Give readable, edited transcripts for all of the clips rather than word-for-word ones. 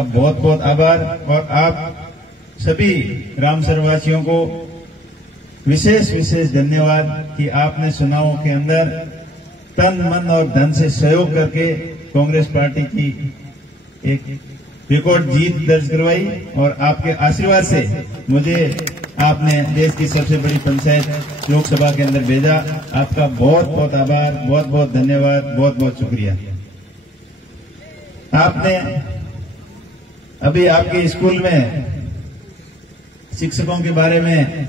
आपका बहुत बहुत आभार। और आप सभी रामसरवासियों को विशेष विशेष धन्यवाद कि आपने चुनावों के अंदर तन मन और धन से सहयोग करके कांग्रेस पार्टी की एक रिकॉर्ड जीत दर्ज करवाई और आपके आशीर्वाद से मुझे आपने देश की सबसे बड़ी पंचायत लोकसभा के अंदर भेजा। आपका बहुत बहुत आभार, बहुत बहुत धन्यवाद, बहुत बहुत शुक्रिया। आपने अभी आपके स्कूल में शिक्षकों के बारे में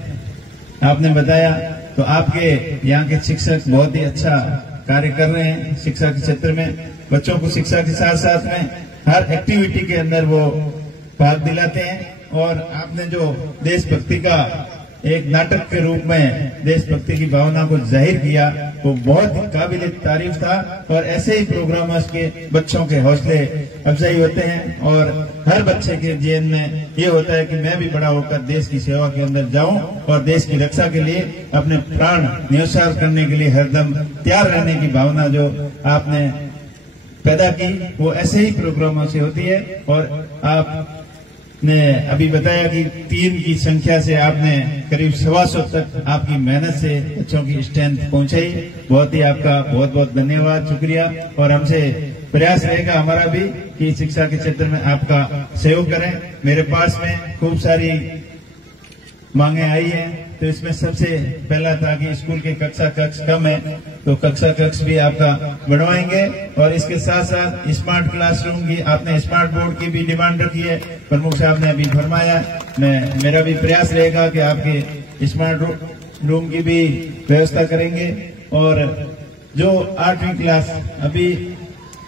आपने बताया, तो आपके यहाँ के शिक्षक बहुत ही अच्छा कार्य कर रहे हैं शिक्षा के क्षेत्र में। बच्चों को शिक्षा के साथ साथ में हर एक्टिविटी के अंदर वो भाग दिलाते हैं। और आपने जो देशभक्ति का एक नाटक के रूप में देशभक्ति की भावना को जाहिर किया, वो बहुत ही काबिल तारीफ था। और ऐसे ही प्रोग्रामर्स के बच्चों के हौसले अफजाई होते हैं और हर बच्चे के जीवन में ये होता है कि मैं भी बड़ा होकर देश की सेवा के अंदर जाऊं और देश की रक्षा के लिए अपने प्राण न्यौछावर करने के लिए हरदम तैयार रहने की भावना जो आपने पैदा की, वो ऐसे ही प्रोग्रामों से होती है। और आपने अभी बताया कि 3 की संख्या से आपने करीब 125 तक आपकी मेहनत से बच्चों की स्ट्रेंथ पहुंचाई। बहुत ही आपका बहुत बहुत धन्यवाद, शुक्रिया। और हमसे प्रयास रहेगा हमारा भी कि शिक्षा के क्षेत्र में आपका सहयोग करें। मेरे पास में खूब सारी मांगे आई हैं, तो इसमें सबसे पहला था कि स्कूल के कक्षा कक्ष कम है, तो कक्षा कक्ष भी आपका बढ़वाएंगे। और इसके साथ साथ स्मार्ट क्लासरूम की आपने स्मार्ट बोर्ड की भी डिमांड रखी है, प्रमुख साहब ने अभी फरमाया। मेरा भी प्रयास रहेगा कि आपके स्मार्ट रूम की भी व्यवस्था करेंगे। और जो 8वीं क्लास अभी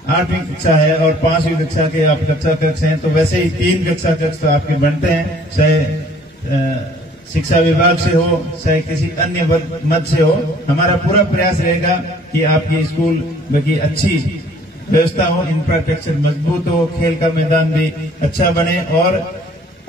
8वीं कक्षा है और 5वीं कक्षा के आप कक्षा कक्ष हैं, तो वैसे ही 3 कक्षा कक्ष तो आपके बनते हैं, चाहे शिक्षा विभाग से हो चाहे किसी अन्य मद से हो। हमारा पूरा प्रयास रहेगा कि आपकी स्कूल की अच्छी व्यवस्था हो, इंफ्रास्ट्रक्चर मजबूत हो, खेल का मैदान भी अच्छा बने। और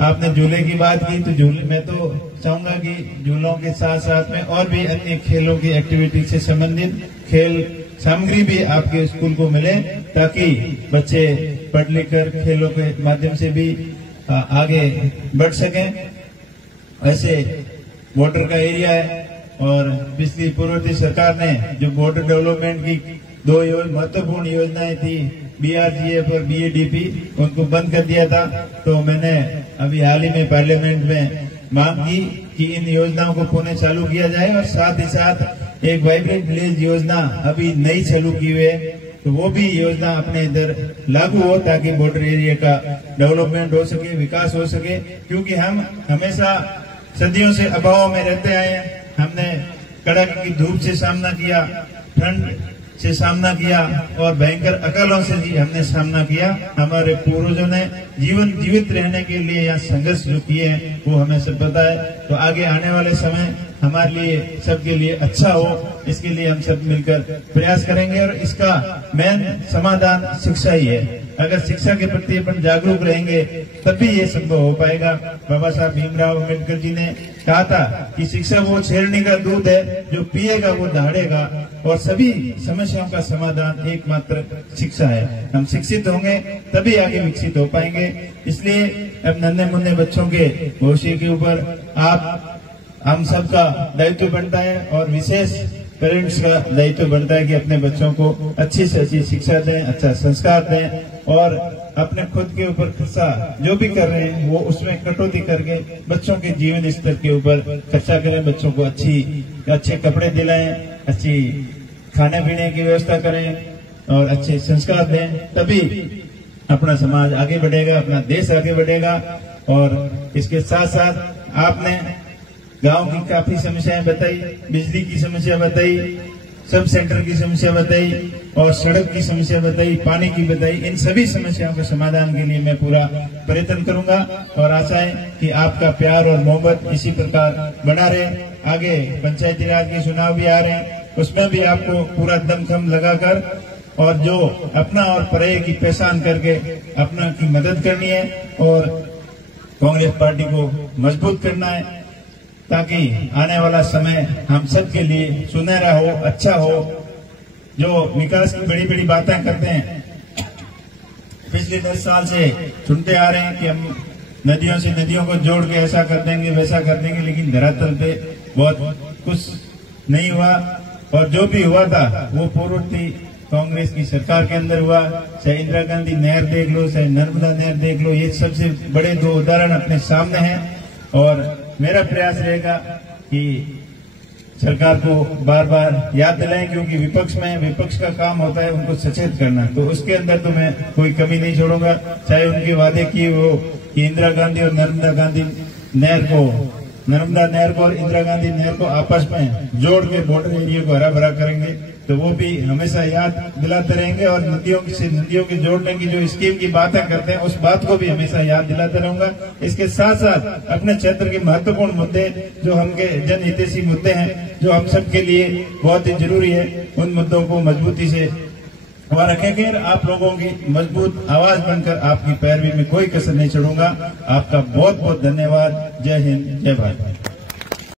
आपने झूले की बात की, तो झूले मैं तो चाहूंगा कि झूलों के साथ साथ में और भी अन्य खेलों की एक्टिविटी से संबंधित खेल सामग्री भी आपके स्कूल को मिले, ताकि बच्चे पढ़ लिख कर खेलों के माध्यम से भी आगे बढ़ सकें। ऐसे बॉर्डर का एरिया है और पिछली पूर्ववर्ती सरकार ने जो बॉर्डर डेवलपमेंट की 2 महत्वपूर्ण योजनाएं थी, BRGF और BADP, उनको बंद कर दिया था। तो मैंने अभी हाल ही में पार्लियामेंट में मांग की कि इन योजनाओं को पुनः चालू किया जाए। और साथ ही साथ एक वाइब्रेंट विलेज योजना अभी नई चालू की हुई है, तो वो भी योजना अपने इधर लागू हो, ताकि बॉर्डर एरिया का डेवलपमेंट हो सके, विकास हो सके। क्योंकि हम हमेशा सदियों से अभाव में रहते आए हैं। हमने कड़क की धूप से सामना किया, ठंड से सामना किया और भयंकर अकालों से भी हमने सामना किया। हमारे पूर्वजों ने जीवित रहने के लिए यहाँ संघर्ष जो किए हैं वो हमें सब पता है। तो आगे आने वाले समय हमारे लिए सबके लिए अच्छा हो, इसके लिए हम सब मिलकर प्रयास करेंगे। और इसका मेन समाधान शिक्षा ही है। अगर शिक्षा के प्रति अपन जागरूक रहेंगे तभी ये संभव हो पाएगा। बाबा साहब भीमराव अम्बेडकर जी ने कहा था कि शिक्षा वो छेड़ने का दूध है, जो पिएगा वो दहाड़ेगा। और सभी समस्याओं का समाधान एकमात्र शिक्षा है। हम शिक्षित होंगे तभी आगे विकसित हो पाएंगे। इसलिए अब नन्हे मुन्ने बच्चों के भविष्य के ऊपर हम सबका दायित्व बनता है और विशेष पेरेंट्स का दायित्व बनता है कि अपने बच्चों को अच्छी से अच्छी शिक्षा दें, अच्छा संस्कार दें और अपने खुद के ऊपर खर्चा जो भी कर रहे हैं वो उसमें कटौती करके बच्चों के जीवन स्तर के ऊपर खर्चा करें। बच्चों को अच्छे कपड़े दिलाएं, अच्छी खाने पीने की व्यवस्था करें और अच्छे संस्कार दें, तभी अपना समाज आगे बढ़ेगा, अपना देश आगे बढ़ेगा। और इसके साथ साथ आपने गांव की काफी समस्याएं बताई, बिजली की समस्या बताई, सब सेंटर की समस्या बताई और सड़क की समस्या बताई, पानी की बताई। इन सभी समस्याओं के समाधान के लिए मैं पूरा प्रयत्न करूंगा और आशा है कि आपका प्यार और मोहब्बत इसी प्रकार बना रहे। आगे पंचायती राज के चुनाव भी आ रहे हैं, उसमें भी आपको पूरा दमखम लगाकर और जो अपना और पराये की पहचान करके अपना की मदद करनी है और कांग्रेस पार्टी को मजबूत करना है, ताकि आने वाला समय हम सब के लिए सुनहरा हो, अच्छा हो। जो विकास की बड़ी बड़ी बातें करते हैं, पिछले 10 साल से सुनते आ रहे हैं कि हम नदियों से नदियों को जोड़ के ऐसा कर देंगे वैसा कर देंगे, लेकिन धरातल पे बहुत कुछ नहीं हुआ। और जो भी हुआ था वो पूर्ववर्ती कांग्रेस की सरकार के अंदर हुआ। चाहे इंदिरा गांधी नहर देख लो, चाहे नर्मदा नहर देख लो, ये सबसे बड़े 2 उदाहरण अपने सामने हैं। और मेरा प्रयास रहेगा कि सरकार को बार बार याद दिलाएं, क्योंकि विपक्ष का काम होता है उनको सचेत करना, तो उसके अंदर तो मैं कोई कमी नहीं छोड़ूंगा। चाहे उनके वादे किए वो कि इंदिरा गांधी और नर्मदा नहर को और इंदिरा गांधी नहर को आपस में जोड़ के बॉर्डर एरिया को हरा भरा करेंगे, तो वो भी हमेशा याद दिलाते रहेंगे। और नदियों के जोड़ने की जो स्कीम की बातें करते हैं उस बात को भी हमेशा याद दिलाते रहूंगा। इसके साथ साथ अपने क्षेत्र के महत्वपूर्ण मुद्दे जो हमके जनहितैषी मुद्दे हैं, जो हम सबके लिए बहुत ही जरूरी है, उन मुद्दों को मजबूती से वहां रखेंगे। आप लोगों की मजबूत आवाज बनकर आपकी पैरवी में कोई कसर नहीं छोड़ूंगा। आपका बहुत बहुत धन्यवाद। जय हिंद, जय भारत।